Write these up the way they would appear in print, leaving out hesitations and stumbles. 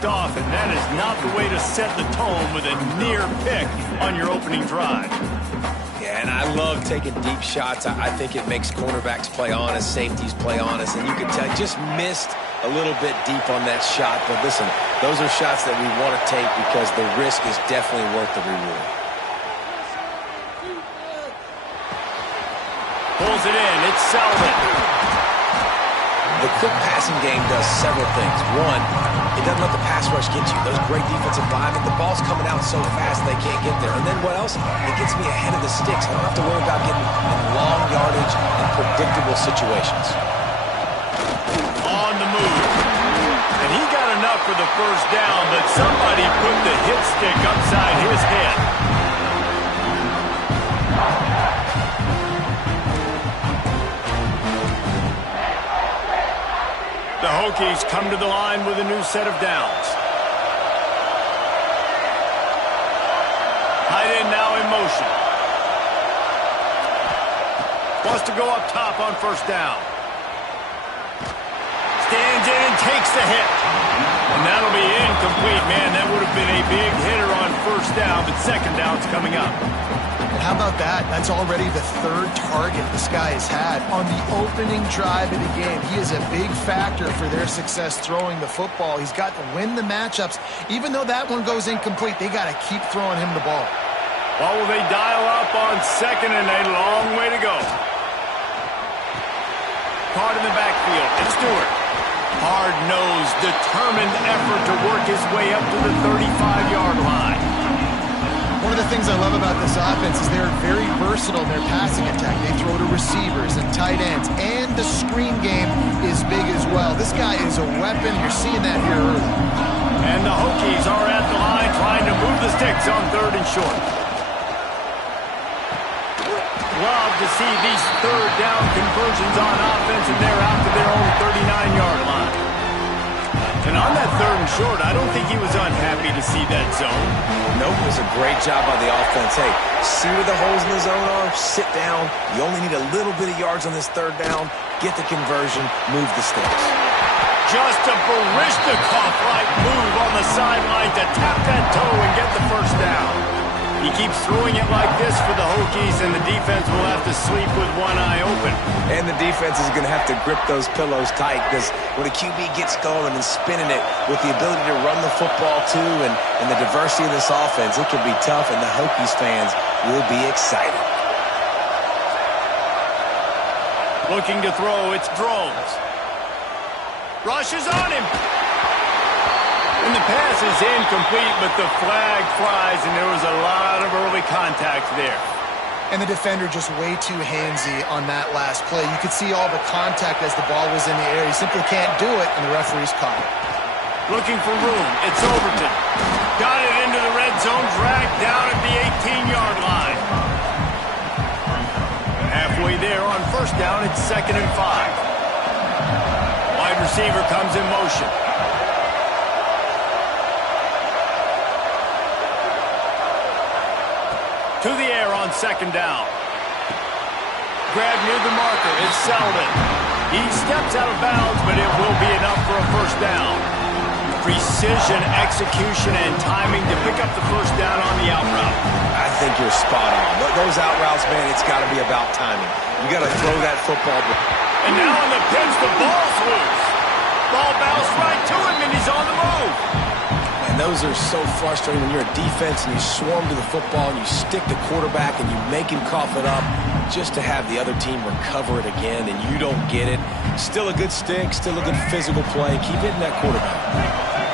picked off, and that is not the way to set the tone with a near pick on your opening drive. Yeah, and I love taking deep shots. I think it makes cornerbacks play honest, safeties play honest, and you can tell just missed a little bit deep on that shot. But listen, those are shots that we want to take because the risk is definitely worth the reward. Pulls it in. It's Selden. The quick passing game does several things. One, it doesn't let the pass rush get you. Those great defensive linemen, the ball's coming out so fast they can't get there. And then what else? It gets me ahead of the sticks. I don't have to worry about getting in long yardage and predictable situations. On the move. And he got enough for the first down, but somebody put the hit stick upside his head. The Hokies come to the line with a new set of downs. Tight end now in motion. Wants to go up top on first down. Stands in and takes the hit. And that'll be incomplete, man. That would have been a big hitter on first down, but second down's coming up. How about that? That's already the third target this guy has had on the opening drive of the game. He is a big factor for their success throwing the football. He's got to win the matchups. Even though that one goes incomplete, they got to keep throwing him the ball. Well, will they dial up on second and a long way to go? Caught in the backfield. It's Stewart. Hard-nosed, determined effort to work his way up to the 35-yard line. One of the things I love about this offense is they're very versatile in their passing attack. They throw to receivers and tight ends, and the screen game is big as well. This guy is a weapon. You're seeing that here early. And the Hokies are at the line trying to move the sticks on third and short. Love to see these third down conversions on offense, and they're out to their own 39-yard line. And on that third and short, I don't think he was unhappy to see that zone. Nope, it was a great job by the offense. Hey, see where the holes in the zone are, sit down. You only need a little bit of yards on this third down. Get the conversion, move the sticks. Just a Barishnikov-like move on the sideline to tap that toe and get the first down. He keeps throwing it like this for the Hokies, and the defense will have to sleep with one eye open. And the defense is going to have to grip those pillows tight because when a QB gets going and spinning it with the ability to run the football too and the diversity of this offense, it can be tough, and the Hokies fans will be excited. Looking to throw, it's Drones. Rushes on him. And the pass is incomplete, but the flag flies, and there was a lot of early contact there. And the defender just way too handsy on that last play. You could see all the contact as the ball was in the air. He simply can't do it, and the referee's caught it. Looking for room. It's Overton. Got it into the red zone, dragged down at the 18-yard line. Halfway there on first down, it's 2nd and 5. Wide receiver comes in motion. To the air on 2nd down. Grab near the marker. It's Selden. He steps out of bounds, but it will be enough for a first down. Precision, execution, and timing to pick up the first down on the out route. I think you're spot on. Those out routes, man, it's got to be about timing. You got to throw that football. And now on the pitch, the ball's loose. Ball bounced right to him, and he's on the move. And those are so frustrating when you're a defense and you swarm to the football and you stick the quarterback and you make him cough it up just to have the other team recover it again and you don't get it. Still a good stick, still a good physical play. Keep hitting that quarterback.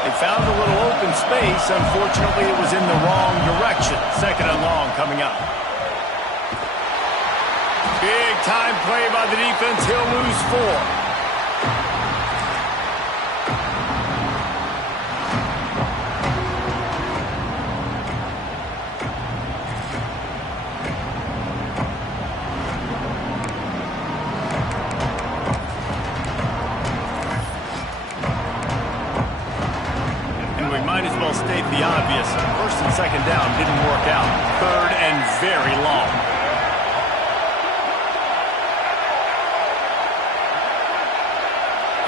They found a little open space. Unfortunately, it was in the wrong direction. 2nd and long coming up. Big time play by the defense. He'll lose 4. State the obvious. 1st and 2nd down didn't work out. 3rd and very long.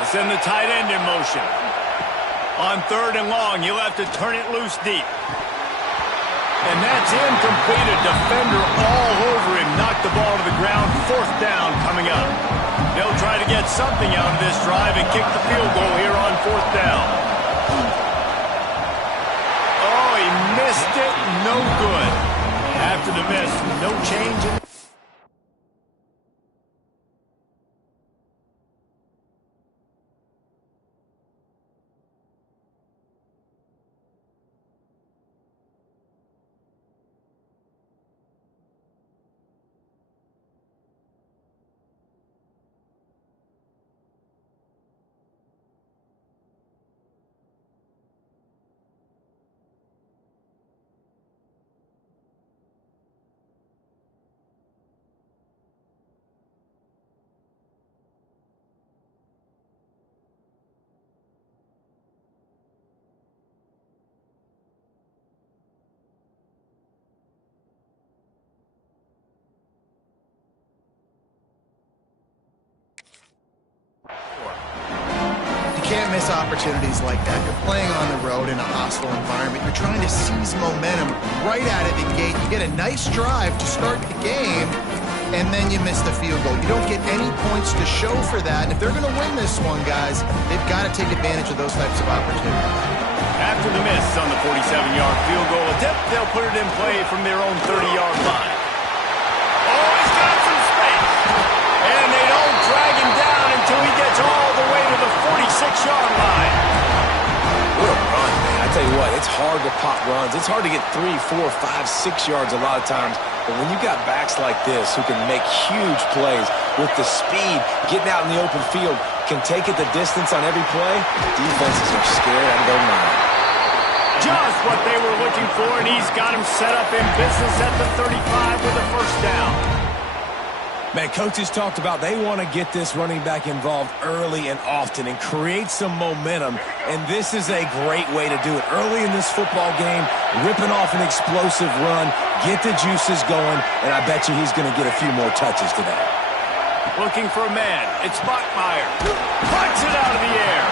Send the tight end in motion. On 3rd and long, he'll have to turn it loose deep. And that's incomplete. A defender all over him. Knocked the ball to the ground. 4th down coming up. They'll try to get something out of this drive and kick the field goal here on 4th down. Oh, he missed it. No good. After the miss, no change in can't miss opportunities like that. You're playing on the road in a hostile environment. You're trying to seize momentum right out of the gate. You get a nice drive to start the game, and then you miss the field goal. You don't get any points to show for that. And if they're going to win this one, guys, they've got to take advantage of those types of opportunities. After the miss on the 47-yard field goal attempt, they'll put it in play from their own 30-yard line. Oh, he's got some space. And they don't drag him down until he gets all the way to the 46-yard line. What a run, man. I tell you what, it's hard to pop runs. It's hard to get 3, 4, 5, 6 yards a lot of times. But when you got backs like this who can make huge plays with the speed, getting out in the open field, can take it the distance on every play, defenses are scared out of their mind. Just what they were looking for, and he's got him set up in business at the 35 with a 1st down. Man, coaches talked about they want to get this running back involved early and often and create some momentum, and this is a great way to do it. Early in this football game, ripping off an explosive run, get the juices going, and I bet you he's going to get a few more touches today. Looking for a man. It's Bachmeier. Punts it out of the air.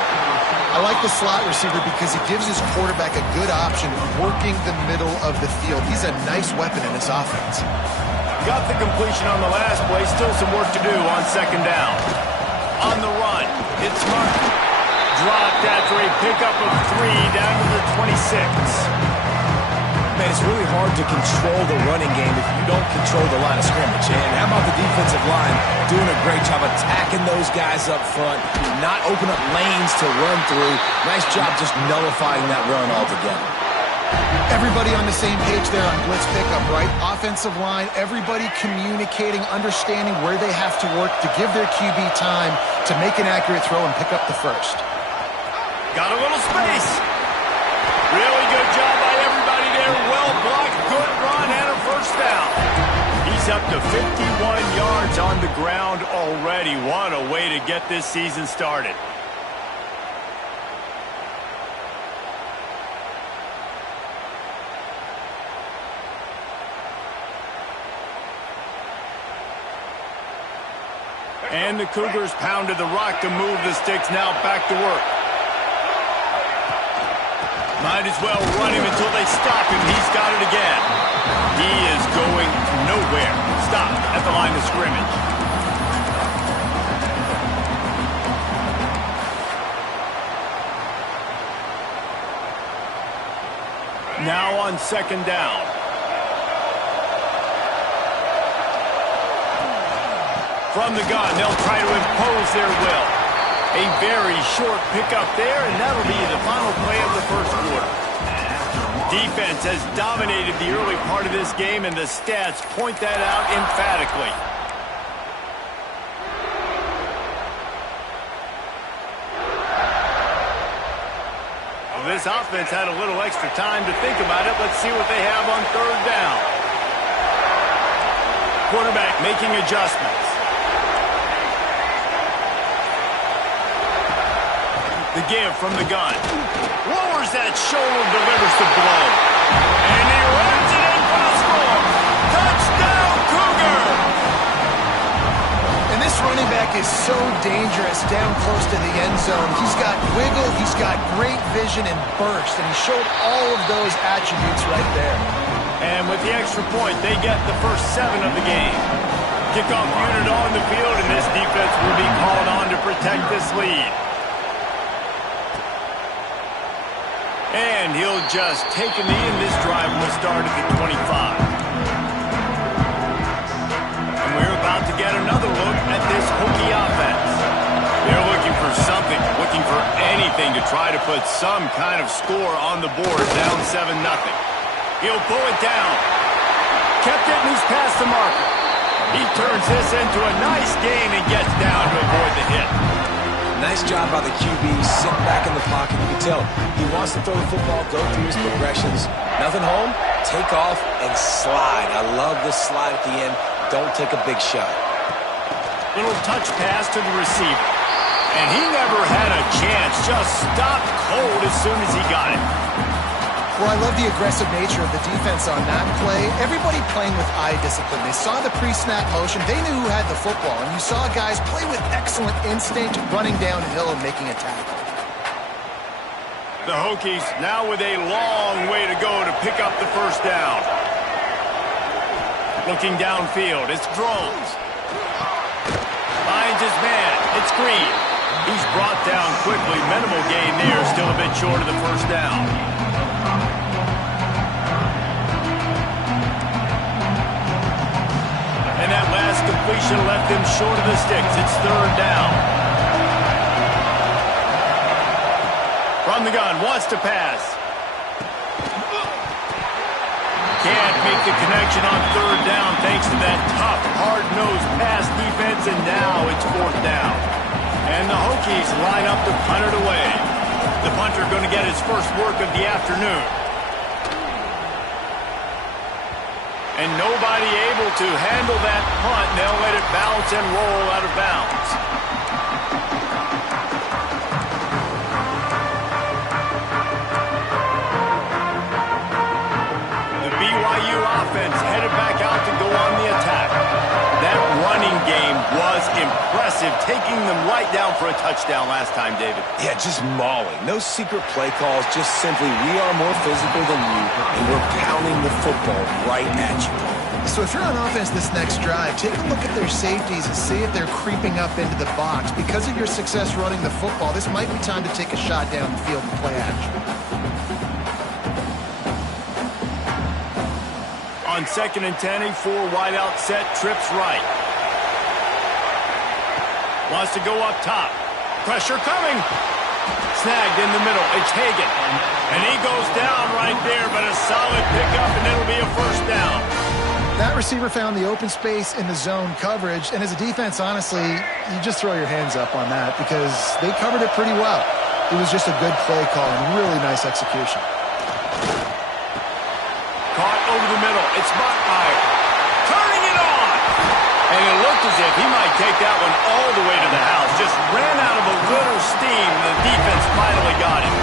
I like the slot receiver because it gives his quarterback a good option working the middle of the field. He's a nice weapon in this offense. Got the completion on the last play. Still some work to do on 2nd down. On the run, it's Martin. Dropped after a pickup of 3 down to the 26. Man, it's really hard to control the running game if you don't control the line of scrimmage. And how about the defensive line doing a great job attacking those guys up front, not open up lanes to run through. Nice job just nullifying that run altogether. Everybody on the same page there on blitz pickup, right? Offensive line, everybody communicating, understanding where they have to work to give their QB time to make an accurate throw and pick up the 1st. Got a little space. Really good job by everybody there. Well blocked, good run, and a 1st down. He's up to 51 yards on the ground already. What a way to get this season started. And the Cougars pounded the rock to move the sticks. Now back to work. Might as well run him until they stop him. He's got it again. He is going nowhere. Stop at the line of scrimmage. Now on 2nd down. From the gun, they'll try to impose their will. A very short pickup there, and that'll be the final play of the 1st quarter. Defense has dominated the early part of this game, and the stats point that out emphatically. Well, this offense had a little extra time to think about it. Let's see what they have on 3rd down. Quarterback making adjustments. The give from the gun. Lowers that shoulder, delivers the blow. And he runs it in for the score. Touchdown, Cougar! And this running back is so dangerous down close to the end zone. He's got wiggle, he's got great vision and burst, and he showed all of those attributes right there. And with the extra point, they get the first 7 of the game. Kickoff unit on the field, and this defense will be called on to protect this lead. And he'll just take a knee, and this drive will start at the 25. We're about to get another look at this Hokie offense. They're looking for something, looking for anything to try to put some kind of score on the board, down 7-0. He'll pull it down. Kept it, and he's past the marker. He turns this into a nice gain and gets down to avoid the hit. Nice job by the QB, sitting back in the pocket. You can tell he wants to throw the football, go through his progressions. Nothing home, take off, and slide. I love the slide at the end. Don't take a big shot. Little touch pass to the receiver. And he never had a chance. Just stopped cold as soon as he got it. Well, I love the aggressive nature of the defense on that play. Everybody playing with eye discipline. They saw the pre-snap motion. They knew who had the football. And you saw guys play with excellent instinct, running downhill and making a tackle. The Hokies now with a long way to go to pick up the first down. Looking downfield, it's Drones. Finds his man, it's Green. He's brought down quickly, minimal gain there, still a bit short of the first down. And that last completion left him short of the sticks. It's 3rd down. From the gun, wants to pass. Can't make the connection on 3rd down thanks to that tough, hard-nosed pass defense, and now it's 4th down. And the Hokies line up to punt it away. The punter going to get his first work of the afternoon. And nobody able to handle that punt. They'll let it bounce and roll out of bounds. BYU offense headed back out to go on the attack. That running game was impressive, taking them right down for a touchdown last time, David. Yeah, just mauling. No secret play calls, just simply we are more physical than you, and we're pounding the football right at you. So if you're on offense this next drive, take a look at their safeties and see if they're creeping up into the box. Because of your success running the football, this might be time to take a shot down the field and play action. On 2nd and 10, a 4 wideout set, trips right. Wants to go up top. Pressure coming. Snagged in the middle. It's Hagan. And he goes down right there, but a solid pickup, and it'll be a 1st down. That receiver found the open space in the zone coverage, and as a defense, honestly, you just throw your hands up on that because they covered it pretty well. It was just a good play call and really nice execution. Caught over the middle. It's Butmeyer. Turning it on. And it looked as if he might take that one all the way to the house. Just ran out of a little steam. The defense finally got it.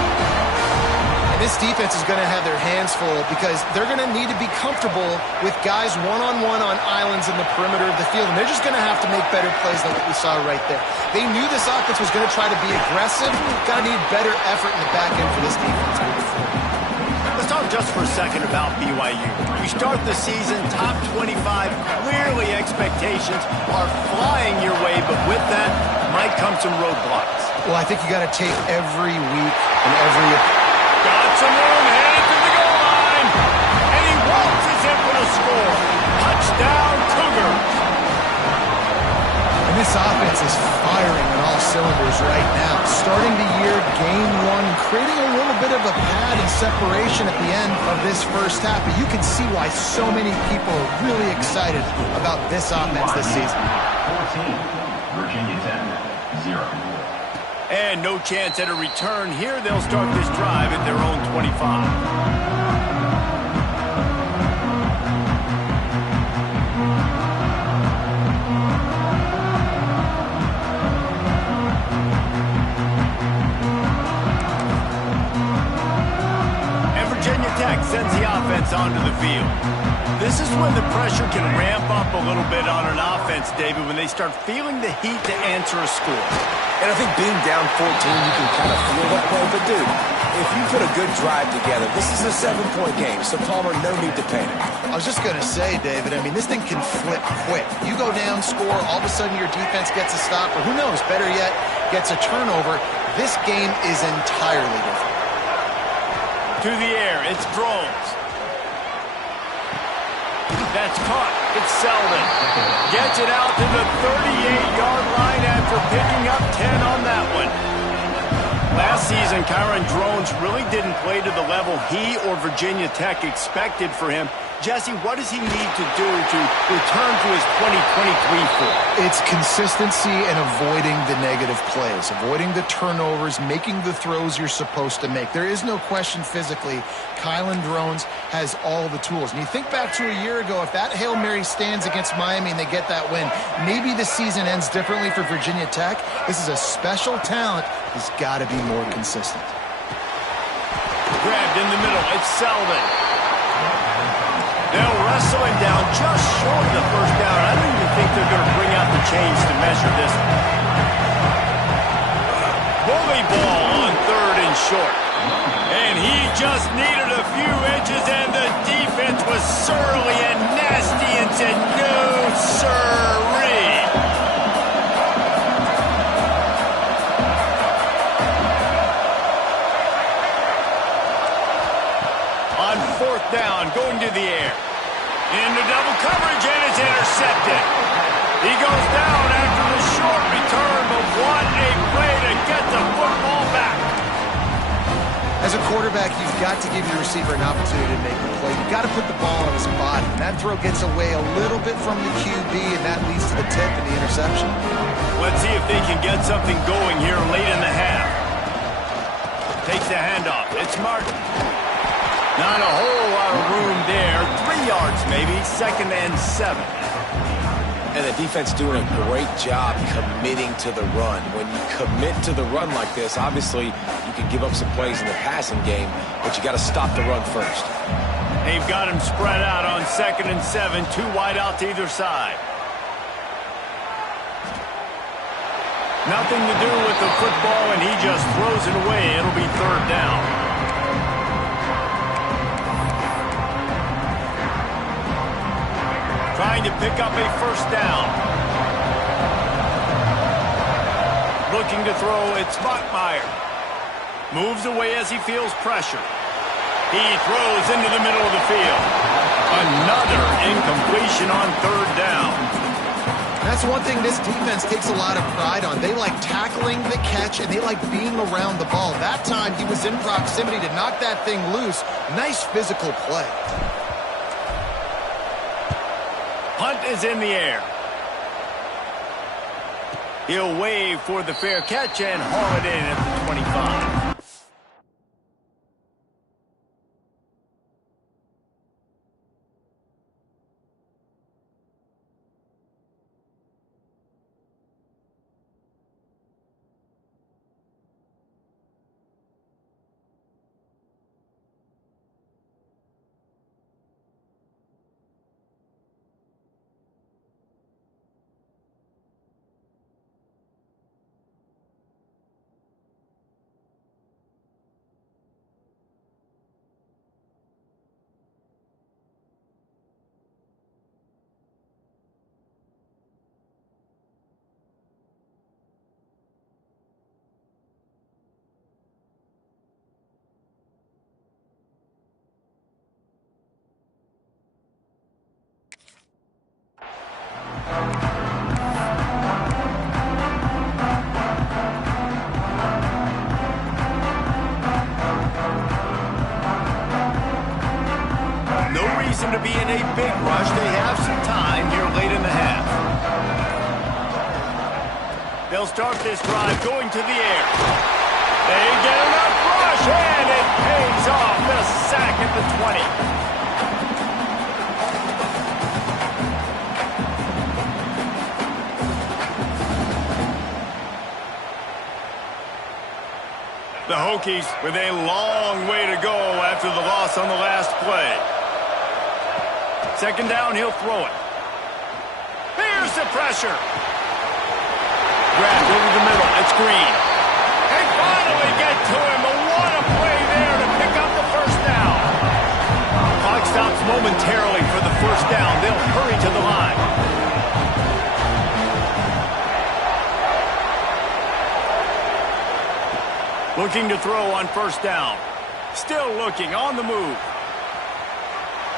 And this defense is going to have their hands full because they're going to need to be comfortable with guys one-on-one on islands in the perimeter of the field. And they're just going to have to make better plays than what we saw right there. They knew this offense was going to try to be aggressive. Got to need better effort in the back end for this defense. Let's talk just for a second about BYU. You start the season top 25. Clearly expectations are flying your way, but with that might come some roadblocks. Well, I think you got to take every week and every... Got some room, headed to the goal line. And he waltzes in for the score. Touchdown, Cougars. And this offense is firing on all cylinders right now. Starting the year, game 1, creating a little bit of a pad and separation at the end of this first half. But you can see why so many people are really excited about this offense this season. 14, Virginia Tech, 0. And no chance at a return here. They'll start this drive at their own 25. sends the offense onto the field. This is when the pressure can ramp up a little bit on an offense, David, when they start feeling the heat to answer a score. And I think being down 14, you can kind of feel that way. But, dude, if you put a good drive together, this is a 7-point game. So, Palmer, no need to panic. I was just going to say, David, I mean, this thing can flip quick. You go down, score, all of a sudden your defense gets a stop, or who knows, better yet, gets a turnover. This game is entirely different. To the air, it's Drones. That's caught. It's Selden. Gets it out to the 38-yard line after picking up 10 on that one. Last season, Kyron Drones really didn't play to the level he or Virginia Tech expected for him. Jesse, what does he need to do to return to his 2023 form? It's consistency and avoiding the negative plays, avoiding the turnovers, making the throws you're supposed to make. There is no question physically, Kyron Drones has all the tools. And you think back to a year ago, if that Hail Mary stands against Miami and they get that win, maybe the season ends differently for Virginia Tech. This is a special talent. He's got to be more consistent. Grabbed in the middle. It's Selden. They'll wrestle him down just short of the first down. I don't even think they're going to bring out the chains to measure this. Bully ball on 3rd and short. And he just needed a few inches, and the defense was surly and nasty and said, no, sirree. On 4th down, going to the air. Into double coverage, and it's intercepted. He goes down after the short return, but what a play to get the football back. As a quarterback, you've got to give your receiver an opportunity to make a play. You've got to put the ball on his body. And that throw gets away a little bit from the QB, and that leads to the tip and the interception. Let's see if they can get something going here late in the half. Takes the handoff. It's Martin. Not a whole lot of room there. 3 yards maybe. 2nd and 7. And the defense doing a great job committing to the run. When you commit to the run like this, obviously you can give up some plays in the passing game, but you got to stop the run first. They've got him spread out on 2nd and 7. 2 wide out to either side. Nothing to do with the football, and he just throws it away. It'll be 3rd down. Trying to pick up a 1st down. Looking to throw, it's Bachmeier. Moves away as he feels pressure. He throws into the middle of the field. Another incompletion on 3rd down. That's one thing this defense takes a lot of pride on. They like tackling the catch, and they like being around the ball. That time, he was in proximity to knock that thing loose. Nice physical play. Punt is in the air. He'll wave for the fair catch and haul it in at the 25. To be in a big rush. They have some time here late in the half. They'll start this drive going to the air. They get enough rush, and it pays off. The sack at the 20. The Hokies with a long way to go after the loss on the last play. Second down, he'll throw it. Here's the pressure. Grabbed over the middle. It's Green. They finally get to him. But what a play there to pick up the first down. Clock stops momentarily for the first down. They'll hurry to the line. Looking to throw on first down. Still looking, on the move.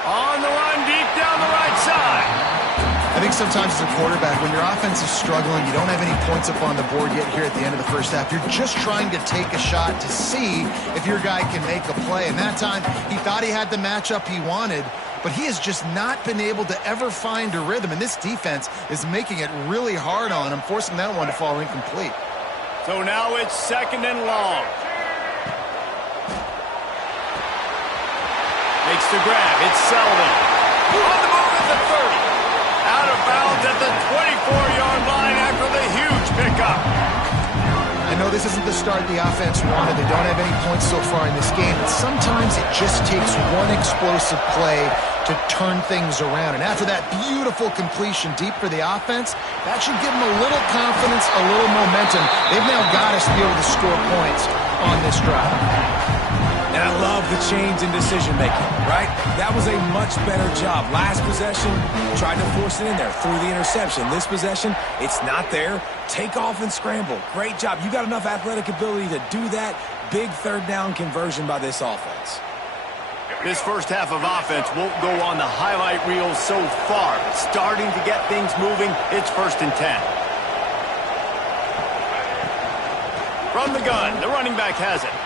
On the run, deep down the right side. I think sometimes as a quarterback, when your offense is struggling, you don't have any points up on the board yet here at the end of the first half. You're just trying to take a shot to see if your guy can make a play. And that time, he thought he had the matchup he wanted, but he has just not been able to ever find a rhythm. And this defense is making it really hard on him, forcing that one to fall incomplete. So now it's second and long. Makes the grab. It's Sullivan. On the move at the 30. Out of bounds at the 24-yard line after the huge pickup. I know this isn't the start the offense wanted. They don't have any points so far in this game, but sometimes it just takes one explosive play to turn things around. And after that beautiful completion deep for the offense, that should give them a little confidence, a little momentum. They've now got us to be able to score points on this drive. And I love the change in decision-making, right? That was a much better job. Last possession, tried to force it in there, threw the interception. This possession, it's not there. Take off and scramble. Great job. You got enough athletic ability to do that. Big third down conversion by this offense. This first half of offense won't go on the highlight reel so far. But starting to get things moving, it's 1st and 10. From the gun, the running back has it.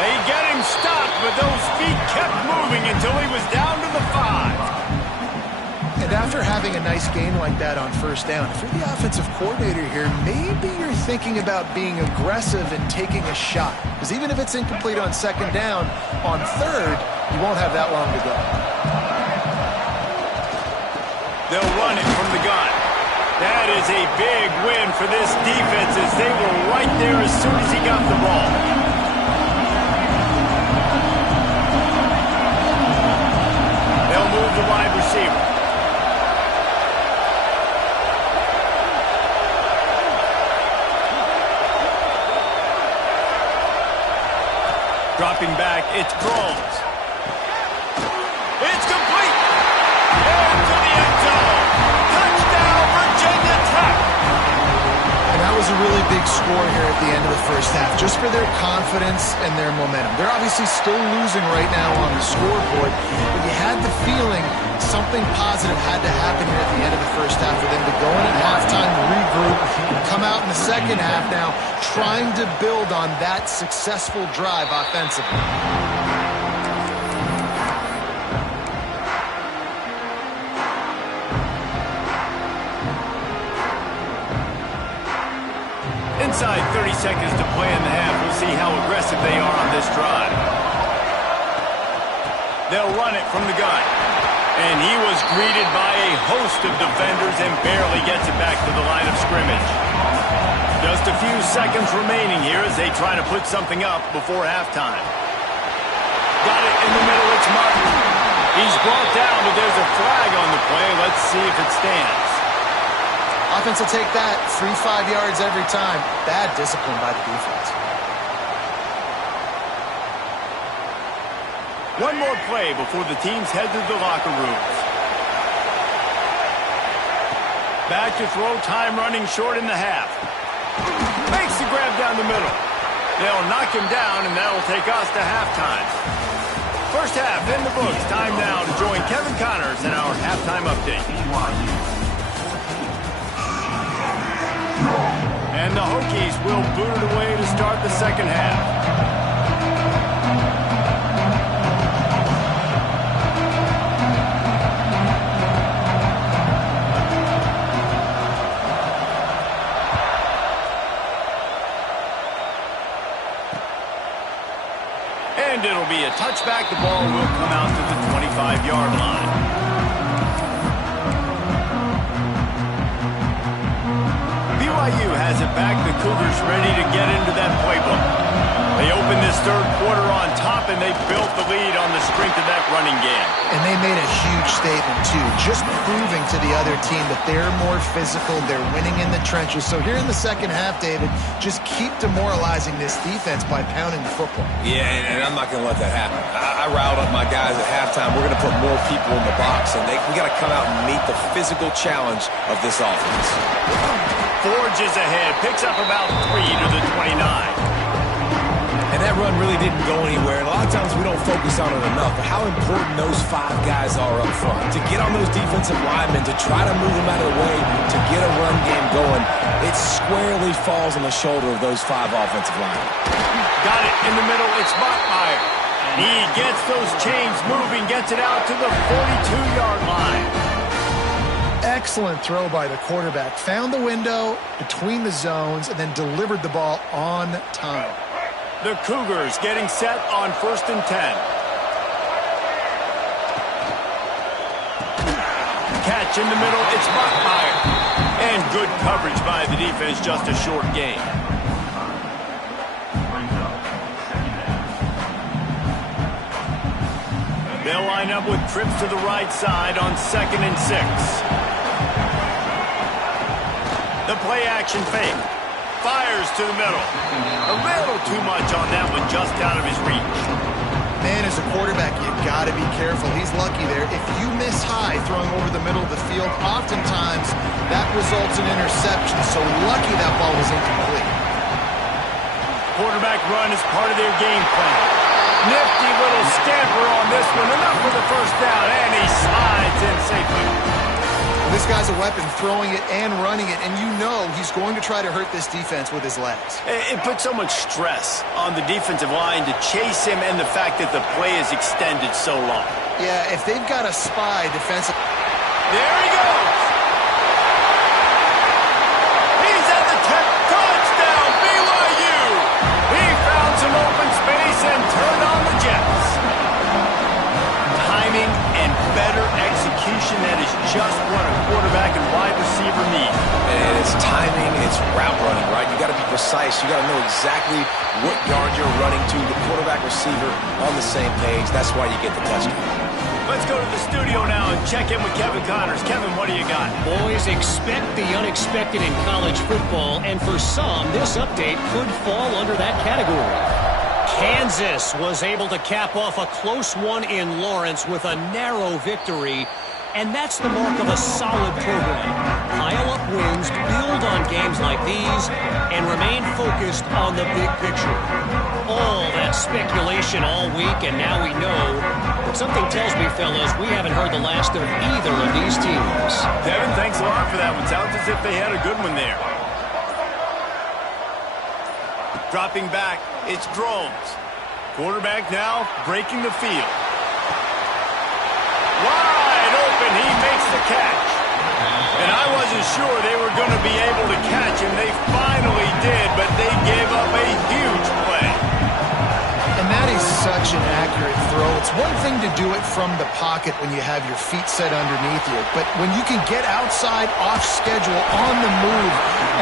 They get him stopped, but those feet kept moving until he was down to the 5. And after having a nice gain like that on first down, if you're the offensive coordinator here, maybe you're thinking about being aggressive and taking a shot. Because even if it's incomplete on second down, on third, you won't have that long to go. They'll run it from the gun. That is a big win for this defense as they were right there as soon as he got the ball. They'll move the wide receiver. Dropping back, it's Groves. It's complete. Into the end zone. Touchdown, Virginia Tech. And that was a really big score here at the end of the first half, just for their confidence and their momentum. They're obviously still losing right now on the scoreboard, but you had the feeling something positive had to happen here at the end of the first half for them to go in at halftime, regroup, come out in the second half now, trying to build on that successful drive offensively. Inside 30 seconds to play in the half. We'll see how aggressive they are on this drive. They'll run it from the gun. And he was greeted by a host of defenders and barely gets it back to the line of scrimmage. Just a few seconds remaining here as they try to put something up before halftime. Got it in the middle. It's Martin. He's brought down, but there's a flag on the play. Let's see if it stands. Offense will take that. 3-5 yards every time. Bad discipline by the defense. One more play before the teams head to the locker rooms. Back to throw, time running short in the half. Makes the grab down the middle. They'll knock him down, and that'll take us to halftime. First half in the books. Time now to join Kevin Connors in our halftime update. And the Hokies will boot it away to start the second half. And it'll be a touchback. The ball will come out to the 25-yard line. BYU has it back, the Cougars ready to get into that playbook. They opened this third quarter on top, and they built the lead on the strength of that running game. And they made a huge statement, too, just proving to the other team that they're more physical, they're winning in the trenches. So here in the second half, David, just keep demoralizing this defense by pounding the football. Yeah, and I'm not going to let that happen. I riled up my guys at halftime. We're going to put more people in the box, and we got to come out and meet the physical challenge of this offense. Forges ahead, picks up about 3 to the 29. And that run really didn't go anywhere. And a lot of times we don't focus on it enough, but how important those 5 guys are up front. To get on those defensive linemen, to try to move them out of the way, to get a run game going, it squarely falls on the shoulder of those 5 offensive linemen. Got it in the middle, it's Bachmeyer. He gets those chains moving, gets it out to the 42-yard line. Excellent throw by the quarterback. Found the window between the zones and then delivered the ball on time. The Cougars getting set on 1st and 10. Catch in the middle, it's Bachmeyer. And good coverage by the defense, just a short gain. They'll line up with trips to the right side on 2nd and 6. The play action fake. Fires to the middle. A little too much on that one, just out of his reach. Man, as a quarterback, you got to be careful. He's lucky there. If you miss high throwing over the middle of the field, oftentimes that results in interception. So lucky that ball was incomplete. Quarterback run is part of their game plan. Nifty little scamper on this one. Enough for the first down, and he slides in safely. This guy's a weapon, throwing it and running it, and you know he's going to try to hurt this defense with his legs. It puts so much stress on the defensive line to chase him and the fact that the play is extended so long. Yeah, if they've got a spy defensive... There he goes! He's at the 10. Touchdown, BYU! He found some open space and turned on the Jets. Timing and better execution, that is just what a quarterback and wide receiver need. And it's timing, it's route running, right? You got to be precise. You got to know exactly what yard you're running to. The quarterback, receiver on the same page. That's why you get the touchdown. Let's go to the studio now and check in with Kevin Connors. Kevin, what do you got? Boys, expect the unexpected in college football, and for some, this update could fall under that category. Kansas was able to cap off a close one in Lawrence with a narrow victory, and that's the mark of a solid program. Pile up wins, build on games like these, and remain focused on the big picture. All that speculation all week, and now we know. But something tells me, fellas, we haven't heard the last of either of these teams. Kevin, thanks a lot for that one. Sounds as if they had a good one there. Dropping back, it's Drones. Quarterback now breaking the field. Wide open, he makes the catch. And I wasn't sure they were going to be able to catch him. They finally did, but they gave up a huge play. And that is such an accurate throw. It's one thing to do it from the pocket when you have your feet set underneath you, but when you can get outside, off schedule, on the move,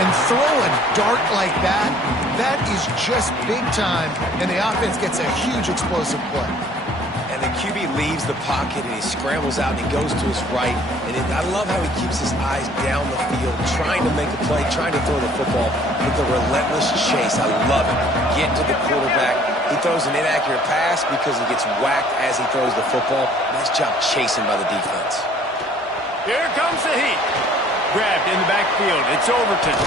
and throw a dart like that, that is just big time, and the offense gets a huge explosive play. And the QB leaves the pocket, and he scrambles out, and he goes to his right. And I love how he keeps his eyes down the field, trying to make a play, trying to throw the football with the relentless chase. I love it. Get to the quarterback. He throws an inaccurate pass because he gets whacked as he throws the football. Nice job chasing by the defense. Here comes the heat. Grabbed in the backfield. It's Overton.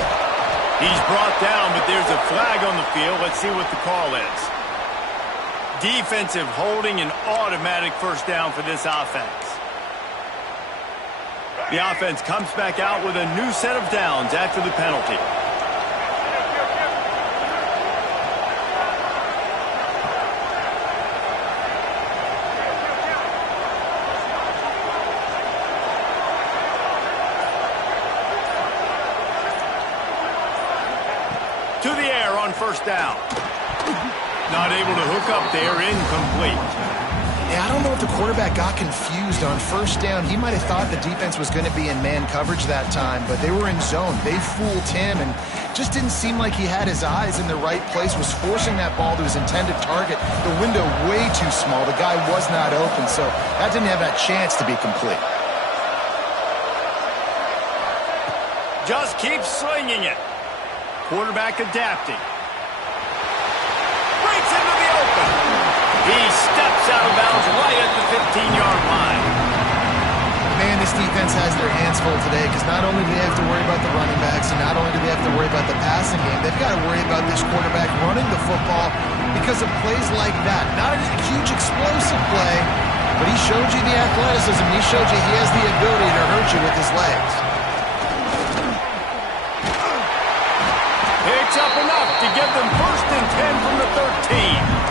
He's brought down, but there's a flag on the field. Let's see what the call is. Defensive holding, an automatic first down for this offense. The offense comes back out with a new set of downs after the penalty. To the air on first down. Not able to hook up there, incomplete. Yeah, I don't know if the quarterback got confused on first down. He might have thought the defense was going to be in man coverage that time, but they were in zone. They fooled him and just didn't seem like he had his eyes in the right place, was forcing that ball to his intended target. The window way too small. The guy was not open, so that didn't have that chance to be complete. Just keep slinging it. Quarterback adapting. Breaks into the open. He steps out of bounds right at the 15-yard line. Man, this defense has their hands full today because not only do they have to worry about the running backs and not only do they have to worry about the passing game, they've got to worry about this quarterback running the football because of plays like that. Not a huge explosive play, but he showed you the athleticism. He showed you he has the ability to hurt you with his legs. Picks up enough to give them 1st and 10 from the 13.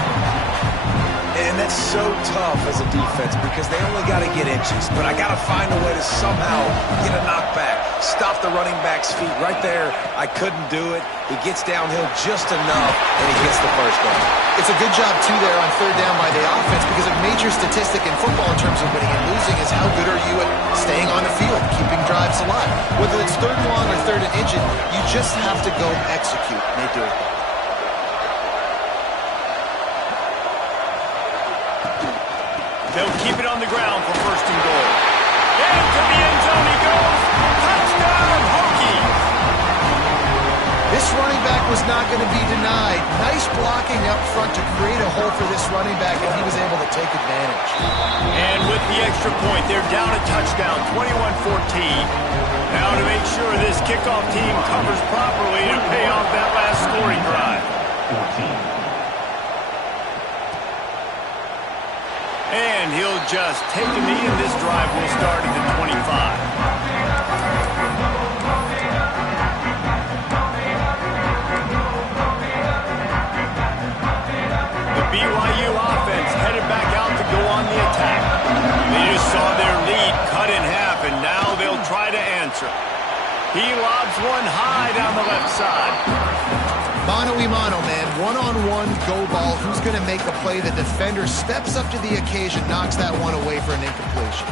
And that's so tough as a defense because they only got to get inches. But I got to find a way to somehow get a knockback, stop the running back's feet. Right there, I couldn't do it. He gets downhill just enough, and he gets the first down. It's a good job, too, there on 3rd down by the offense because a major statistic in football in terms of winning and losing is how good are you at staying on the field, keeping drives alive. Whether it's 3rd and long or 3rd and inches, you just have to go execute, and they do it. They'll keep it on the ground for 1st and goal. Into the end zone he goes. Touchdown, Hokies! This running back was not going to be denied. Nice blocking up front to create a hole for this running back, and he was able to take advantage. And with the extra point, they're down a touchdown, 21-14. Now to make sure this kickoff team covers properly to pay off that last scoring drive. 14. And he'll just take a knee, and this drive will start at the 25. The BYU offense headed back out to go on the attack. They just saw their lead cut in half, and now they'll try to answer. He lobs one high down the left side. Mano-a-mano, man. One-on-one go ball. Who's going to make the play? The defender steps up to the occasion, knocks that one away for an incompletion.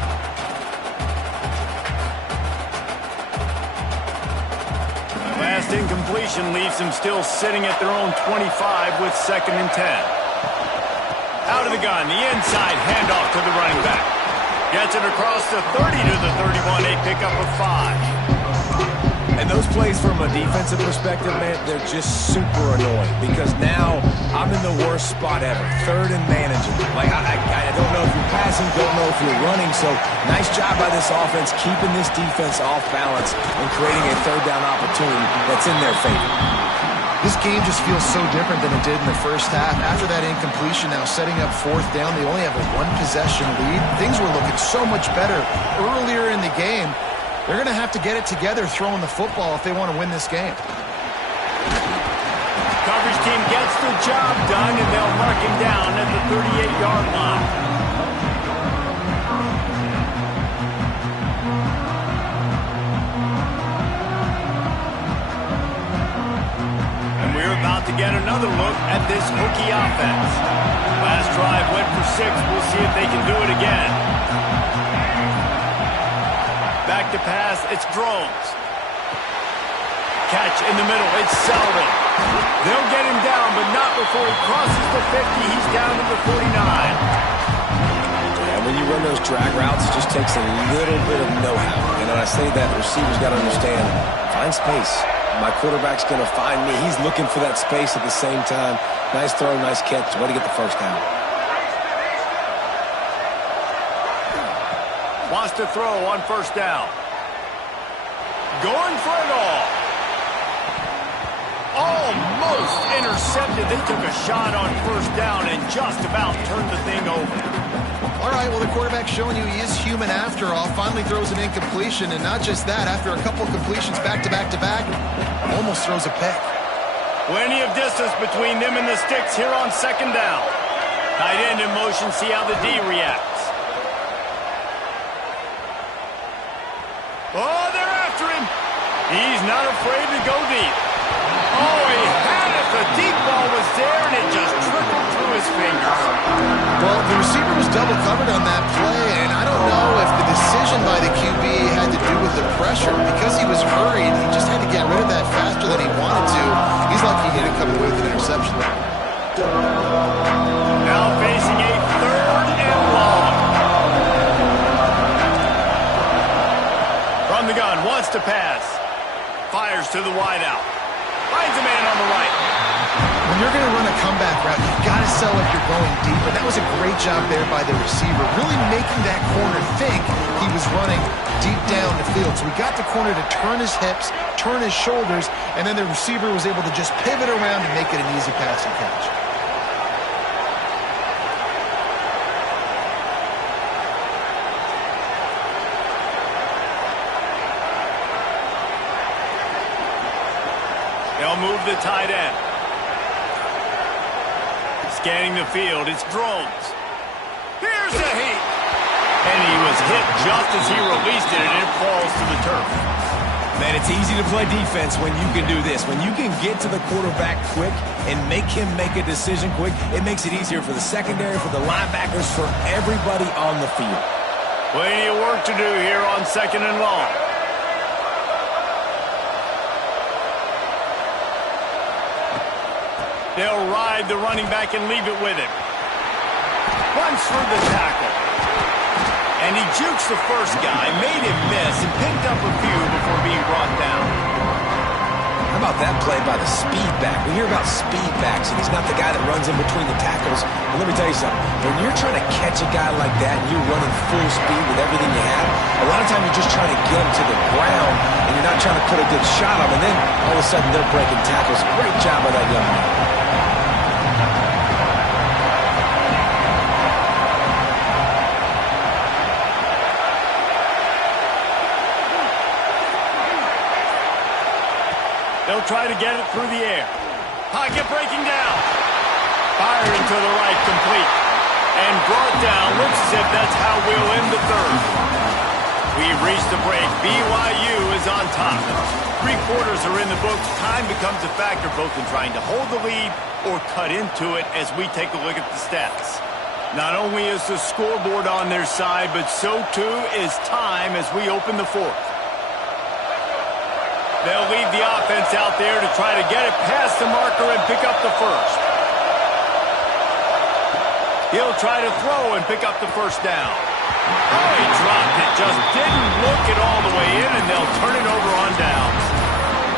Last incompletion leaves them still sitting at their own 25 with 2nd and 10. Out of the gun, the inside handoff to the running back. Gets it across the 30 to the 31, a pickup of 5. And those plays from a defensive perspective, man, they're just super annoying because now I'm in the worst spot ever, 3rd and manageable. Like, I don't know if you're passing, don't know if you're running, so nice job by this offense keeping this defense off balance and creating a 3rd down opportunity that's in their favor. This game just feels so different than it did in the first half. After that incompletion, now setting up 4th down, they only have a 1-possession lead. Things were looking so much better earlier in the game. They're going to have to get it together throwing the football if they want to win this game. Coverage team gets the job done, and they'll mark him down at the 38-yard line. And we're about to get another look at this Hokie offense. Last drive went for 6. We'll see if they can do it again. Back to pass, it's Drones. Catch in the middle, it's Selden. They'll get him down, but not before he crosses the 50. He's down to the 49. And when you run those drag routes, it just takes a little bit of know-how. And when I say that, the receiver's got to understand, find space. My quarterback's going to find me. He's looking for that space at the same time. Nice throw, nice catch. Way to get the 1st down. Wants to throw on 1st down. Going for it all. Almost intercepted. They took a shot on 1st down and just about turned the thing over. All right, well, the quarterback's showing you he is human after all. Finally throws an incompletion, and not just that, after a couple completions back-to-back-to-back, almost throws a pick. Plenty of distance between them and the sticks here on 2nd down. Tight end in motion, see how the D reacts. Oh, they're after him. He's not afraid to go deep. Oh, he had it. The deep ball was there, and it just trickled through his fingers. Well, the receiver was double double covered on that play, and I don't know if the decision by the QB had to do with the pressure. Because he was hurried, he just had to get rid of that faster than he wanted to. He's lucky he didn't come away with an interception. Now facing a 3rd and long. From the gun, wants to pass. Fires to the wideout. Finds a man on the right. When you're going to run a comeback route, you've got to sell like you're going deep, and that was a great job there by the receiver, really making that corner think he was running deep down the field. So he got the corner to turn his hips, turn his shoulders, and then the receiver was able to just pivot around and make it an easy pass and catch. They'll move the tight end. Scanning the field, it's drones. Here's the heat. And he was hit just as he released it, and it falls to the turf. Man, it's easy to play defense when you can do this. When you can get to the quarterback quick and make him make a decision quick, it makes it easier for the secondary, for the linebackers, for everybody on the field. Plenty of work to do here on 2nd and long. They'll ride the running back and leave it with him. Runs for the tackle. And he jukes the first guy, made him miss, and picked up a few before being brought down. How about that play by the speed back? We hear about speed backs, and he's not the guy that runs in between the tackles. But let me tell you something. When you're trying to catch a guy like that and you're running full speed with everything you have, a lot of times you're just trying to get him to the ground, and you're not trying to put a good shot on him, and then all of a sudden they're breaking tackles. Great job by that young man. They'll try to get it through the air. Pocket breaking down. Firing to the right, complete. And brought down. Looks as if that's how we'll end the 3rd. We've reached the break. BYU is on top. 3 quarters are in the books. Time becomes a factor both in trying to hold the lead or cut into it as we take a look at the stats. Not only is the scoreboard on their side, but so too is time as we open the 4th. They'll leave the offense out there to try to get it past the marker and pick up the 1st. He'll try to throw and pick up the 1st down. Oh, he dropped it. Just didn't look it all the way in, and they'll turn it over on downs.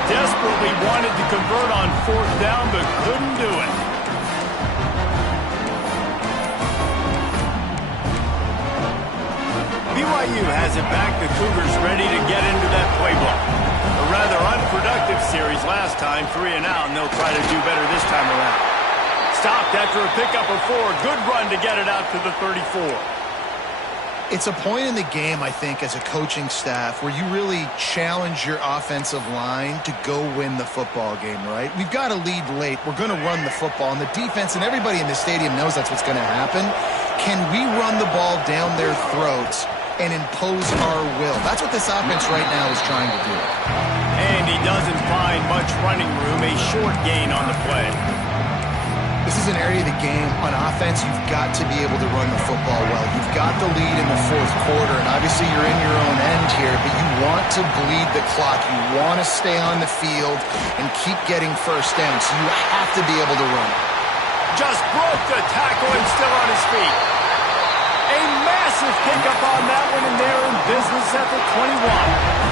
Desperately wanted to convert on 4th down, but couldn't do it. BYU has it back. The Cougars ready to get into that playbook. A rather unproductive series last time, 3 and out, and they'll try to do better this time around. Stopped after a pickup of 4. Good run to get it out to the 34. It's a point in the game, I think, as a coaching staff where you really challenge your offensive line to go win the football game, right? We've got to lead late. We're going to run the football, and the defense and everybody in the stadium knows that's what's going to happen. Can we run the ball down their throats and impose our will? That's what this offense right now is trying to do. And he doesn't find much running room, a short gain on the play. This is an area of the game on offense you've got to be able to run the football well. You've got the lead in the 4th quarter, and obviously you're in your own end here, but you want to bleed the clock. You want to stay on the field and keep getting 1st down, so you have to be able to run. Just broke the tackle and still on his feet. A massive pickup on that one, and they're in business at the 21.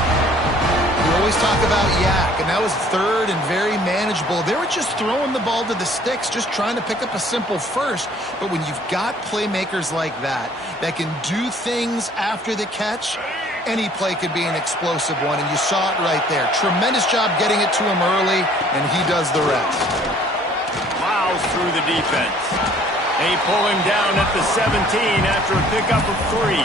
We always talk about yak, and that was 3rd and very manageable. They were just throwing the ball to the sticks, just trying to pick up a simple 1st. But when you've got playmakers like that can do things after the catch, any play could be an explosive one, and you saw it right there. Tremendous job getting it to him early, and he does the rest. Plows through the defense. They pull him down at the 17 after a pickup of 3.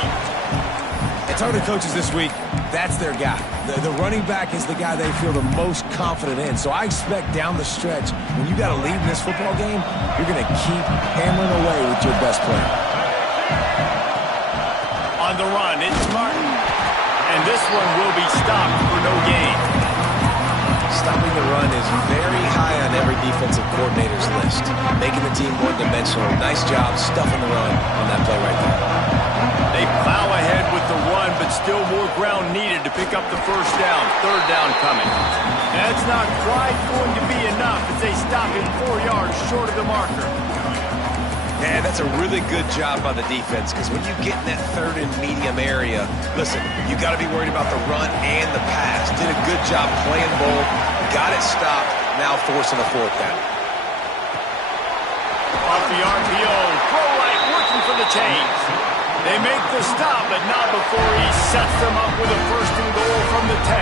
It's hard to coaches this week. That's their guy. The running back is the guy they feel the most confident in. So I expect down the stretch, when you got a lead in this football game, you're going to keep hammering away with your best player. On the run, it's Martin. And this one will be stopped for no gain. Stopping the run is very high on every defensive coordinator's list. Making the team one-dimensional. Nice job stuffing the run on that play right there. They plow ahead with the run, but still more ground needed to pick up the first down. Third down coming. That's not quite going to be enough as they stop him 4 yards short of the marker. Yeah, that's a really good job by the defense, because when you get in that third and medium area, listen, you got to be worried about the run and the pass. Did a good job playing both, got it stopped, now forcing a fourth down. Off the RPO, throw right, working for the chains. They make the stop, but not before he sets them up with a first and goal from the 10.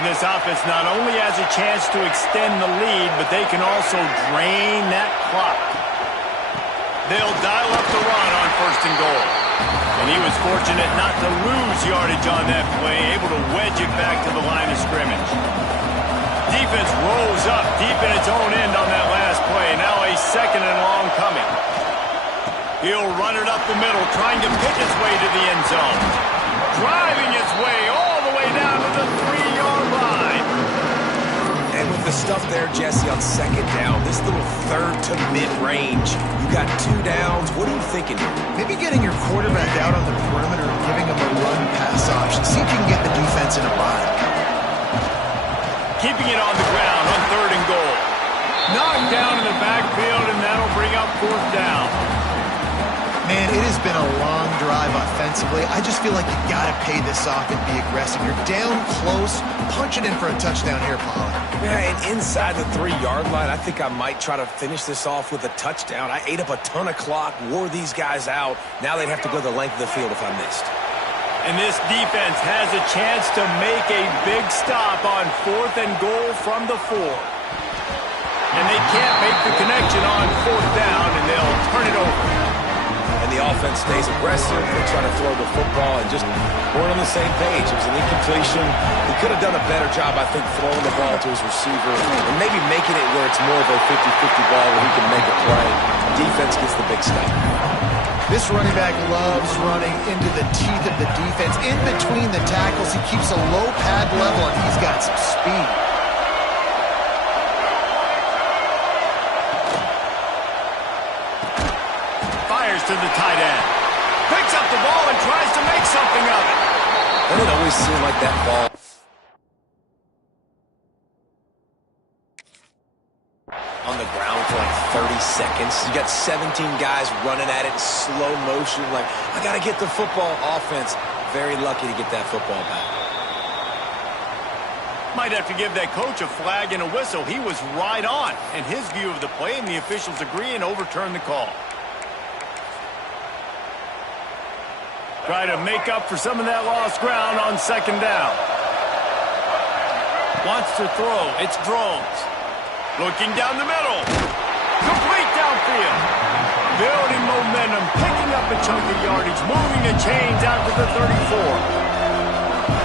And this offense not only has a chance to extend the lead, but they can also drain that clock. They'll dial up the run on first and goal. And he was fortunate not to lose yardage on that play, able to wedge it back to the line of scrimmage. Defense rolls up deep in its own end on that last play. Now a second and long coming. He'll run it up the middle, trying to pick its way to the end zone. Driving its way all the way down to the 3-yard line. And with the stuff there, Jesse, on second down, this little third to mid-range, you got 2 downs. What are you thinking here? Maybe getting your quarterback out on the perimeter and giving him a run-pass option. See if you can get the defense in a bind. Keeping it on the ground on third and goal. Knocked down in the backfield, and that'll bring up fourth down. Man, it has been a long drive offensively. I just feel like you got to pay this off and be aggressive. You're down close. Punch it in for a touchdown here, Paul. Yeah, and inside the 3-yard line, I think I might try to finish this off with a touchdown. I ate up a ton of clock, wore these guys out. Now they'd have to go the length of the field if I missed. And this defense has a chance to make a big stop on fourth and goal from the 4. And they can't make the connection on fourth down, and they'll turn it over. And the offense stays aggressive. They try to throw the football and just weren't on the same page. It was an incompletion. He could have done a better job, I think, throwing the ball to his receiver and maybe making it where it's more of a 50-50 ball where he can make a play. Defense gets the big stop. This running back loves running into the teeth of the defense. In between the tackles, he keeps a low pad level, and he's got some speed. To the tight end. Picks up the ball and tries to make something of it. Doesn't it always seem like that ball? On the ground for like 30 seconds. You got 17 guys running at it in slow motion. Like, I got to get the football. Offense, very lucky to get that football back. Might have to give that coach a flag and a whistle. He was right on in his view of the play, and the officials agree and overturn the call. Try to make up for some of that lost ground on second down. Wants to throw. It's Drones. Looking down the middle. Complete downfield. Building momentum. Picking up a chunk of yardage. Moving the chains out to the 34.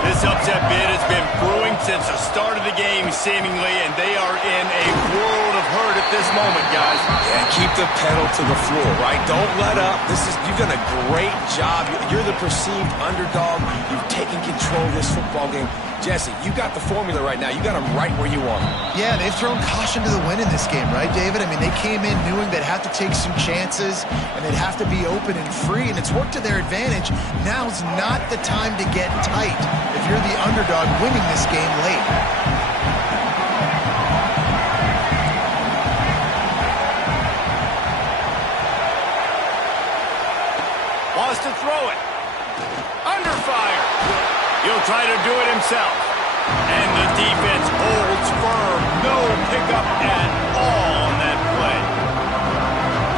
This upset bid has been brewing since the start of the game, seemingly, and they are in a world of hurt at this moment, guys. Yeah, keep the pedal to the floor, right? Don't let up. You've done a great job. You're the perceived underdog. You've taken control of this football game. Jesse, you got the formula right now. You got them right where you want them. Yeah, they've thrown caution to the wind in this game, right, David? I mean, they came in knowing they'd have to take some chances, and they'd have to be open and free, and it's worked to their advantage. Now's not the time to get tight if you're the underdog winning this game late. Wants to throw it. Under fire. He'll try to do it himself. And the defense holds firm. No pickup at all on that play.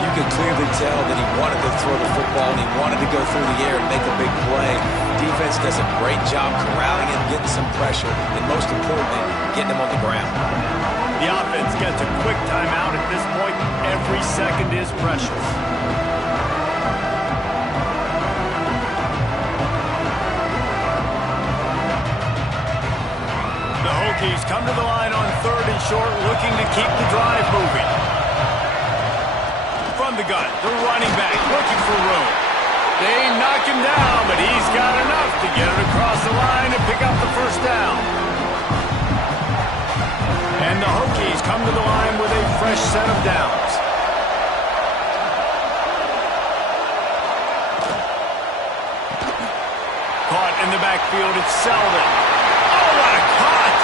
You could clearly tell that he wanted to throw the football and he wanted to go through the air and make a big play. Defense does a great job corralling him, getting some pressure, and most importantly, getting him on the ground. The offense gets a quick timeout. At this point, every second is precious. Hokies come to the line on third and short, looking to keep the drive moving. From the gun, the running back looking for room. They knock him down, but he's got enough to get it across the line and pick up the first down. And the Hokies come to the line with a fresh set of downs. Caught in the backfield, it's Selden. Oh, what a cut!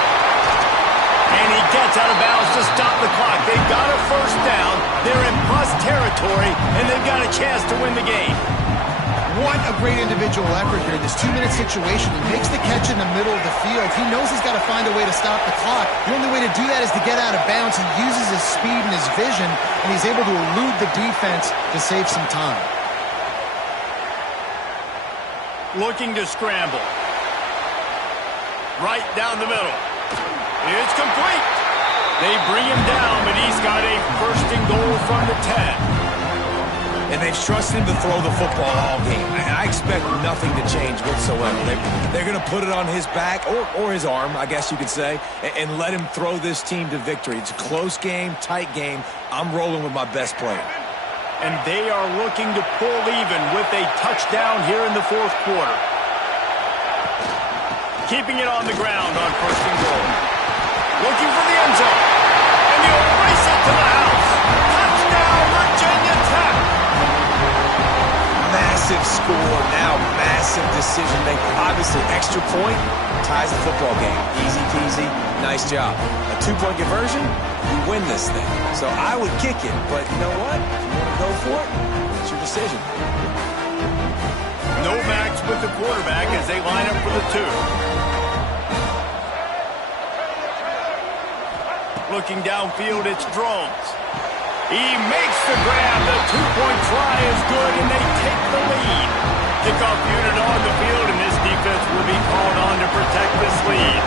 And he gets out of bounds to stop the clock. They've got a first down. They're in plus territory, and they've got a chance to win the game. What a great individual effort here in this 2-minute situation. He makes the catch in the middle of the field. He knows he's got to find a way to stop the clock. The only way to do that is to get out of bounds. He uses his speed and his vision, and he's able to elude the defense to save some time. Looking to scramble. Right down the middle. It's complete. They bring him down, but he's got a first and goal from the 10. And they've trusted him to throw the football all game. And I expect nothing to change whatsoever. They're going to put it on his back, or his arm, I guess you could say, and let him throw this team to victory. It's a close game, tight game. I'm rolling with my best player. And they are looking to pull even with a touchdown here in the fourth quarter. Keeping it on the ground on first and goal. Looking for the end zone. And they'll race it to the house. Touchdown, Virginia Tech. Massive score, now massive decision making. Obviously, extra point ties the football game. Easy peasy, nice job. A 2-point conversion, you win this thing. So I would kick it, but you know what? If you want to go for it, it's your decision. No backs with the quarterback as they line up for the 2. Looking downfield, it's Drones. He makes the grab. The 2-point try is good, and they take the lead. Kickoff unit on the field, and this defense will be called on to protect this lead.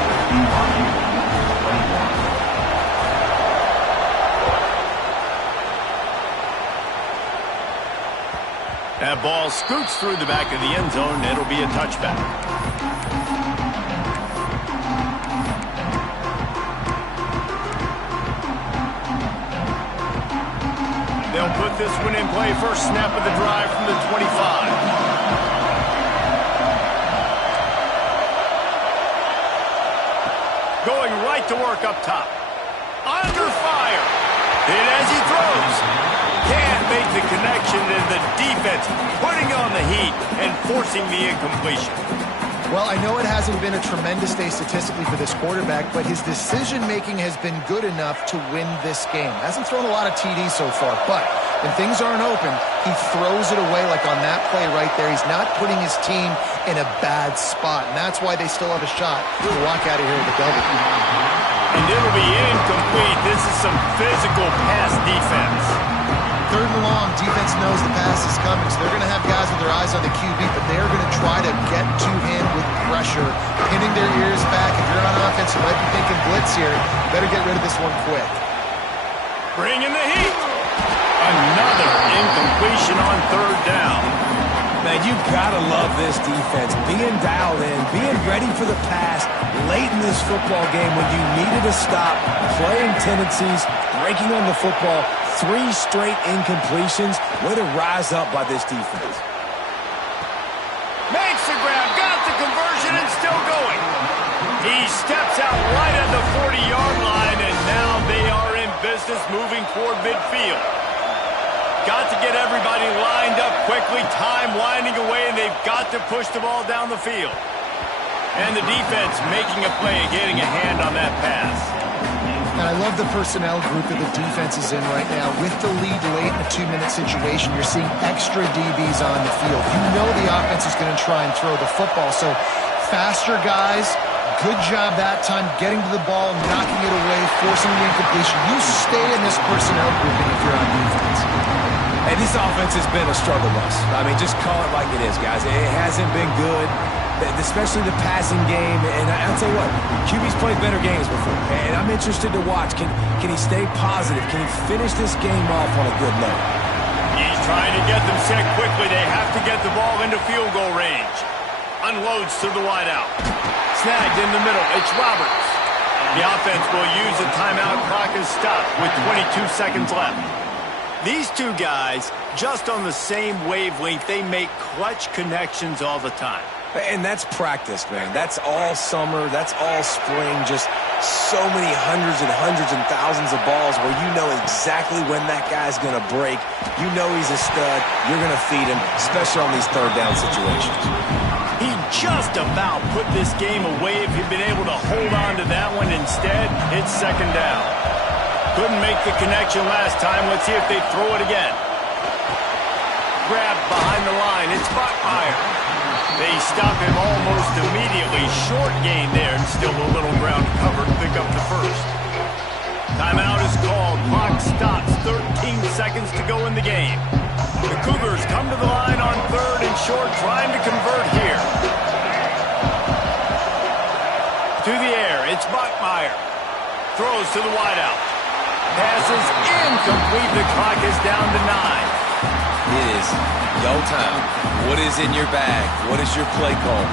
That ball scoots through the back of the end zone, and it'll be a touchback. They'll put this one in play. First snap of the drive from the 25. Going right to work up top. Under fire. And as he throws, can't make the connection, and the defense putting on the heat and forcing the incompletion. Well, I know it hasn't been a tremendous day statistically for this quarterback, but his decision-making has been good enough to win this game. Hasn't thrown a lot of TDs so far, but when things aren't open, he throws it away like on that play right there. He's not putting his team in a bad spot, and that's why they still have a shot to walk out of here with a double. And it'll be incomplete. This is some physical pass defense. Third and long, defense knows the pass is coming, so they're going to have guys with their eyes on the QB, but they're going to try to get to him with pressure, pinning their ears back. If you're on offense, you might be thinking blitz here. Better get rid of this one quick. Bring in the heat. Another incompletion on third down. Man, you've got to love this defense. Being dialed in, being ready for the pass late in this football game when you needed a stop, playing tendencies, breaking on the football. 3 straight incompletions. Way to rise up by this defense. Makes the grab, got the conversion, and still going. He steps out right at the 40-yard line, and now they are in business moving toward midfield. Got to get everybody lined up quickly, time winding away, and they've got to push the ball down the field. And the defense making a play and getting a hand on that pass. And I love the personnel group that the defense is in right now. With the lead late in a 2-minute situation, you're seeing extra DBs on the field. You know the offense is going to try and throw the football. So faster guys, good job that time getting to the ball, knocking it away, forcing the incompletion. You stay in this personnel grouping if you're on defense. Hey, this offense has been a struggle bus. I mean, just call it like it is, guys. It hasn't been good, especially the passing game. And I'll tell you what, QB's played better games before. And I'm interested to watch. Can he stay positive? Can he finish this game off on a good note? He's trying to get them set quickly. They have to get the ball into field goal range. Unloads to the wideout. Snagged in the middle. It's Roberts. The offense will use a timeout. Clock is stopped with 22 seconds left. These two guys, just on the same wavelength, they make clutch connections all the time. And that's practice, man. That's all summer. That's all spring. Just so many hundreds and thousands of balls where you know exactly when that guy's going to break. You know he's a stud. You're going to feed him, especially on these third down situations. He just about put this game away if he'd been able to hold on to that one. Instead, it's second down. Couldn't make the connection last time. Let's see if they throw it again. Grabbed behind the line. It's Bachmeier. They stop him almost immediately. Short gain there, and still a little ground covered to pick up the first. Timeout is called. Clock stops. 13 seconds to go in the game. The Cougars come to the line on third and short, trying to convert here. To the air, it's Bachmeier. Throws to the wideout. Pass is incomplete. The clock is down to 9. It is go time. What is in your bag? What is your play call?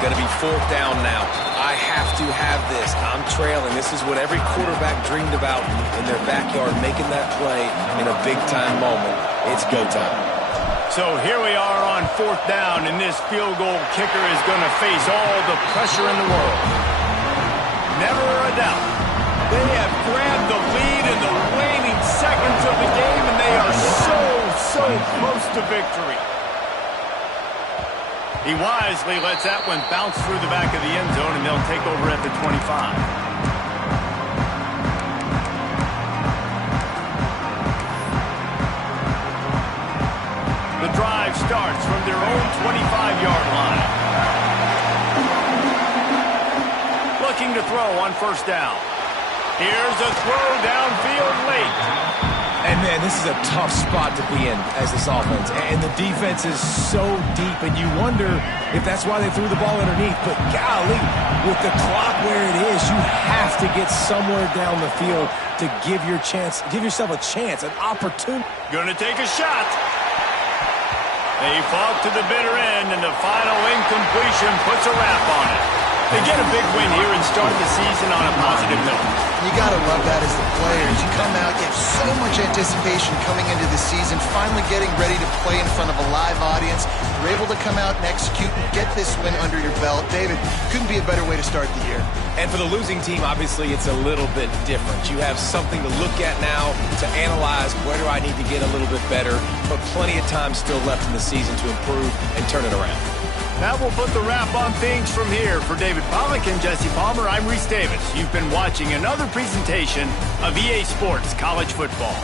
Got to be fourth down now. I have to have this. I'm trailing. This is what every quarterback dreamed about in their backyard, making that play in a big-time moment. It's go time. So here we are on fourth down, and this field goal kicker is going to face all the pressure in the world. Never a doubt. They have grabbed the lead in the waning seconds of the game, and they are so close to victory. He wisely lets that one bounce through the back of the end zone, and they'll take over at the 25. The drive starts from their own 25-yard line. Looking to throw on first down. Here's a throw downfield late. And, man, this is a tough spot to be in as this offense. And the defense is so deep, and you wonder if that's why they threw the ball underneath. But, golly, with the clock where it is, you have to get somewhere down the field to give yourself a chance, an opportunity. Gonna take a shot. They fought to the bitter end, and the final incompletion puts a wrap on it. They get a big win here and start the season on a positive note. You got to love that as the players. You come out, you have so much anticipation coming into the season, finally getting ready to play in front of a live audience. You're able to come out and execute and get this win under your belt. David, couldn't be a better way to start the year. And for the losing team, obviously, it's a little bit different. You have something to look at now to analyze where do I need to get a little bit better, but plenty of time still left in the season to improve and turn it around. That will put the wrap on things from here. For David Pollack and Jesse Palmer, I'm Reese Davis. You've been watching another presentation of EA Sports College Football.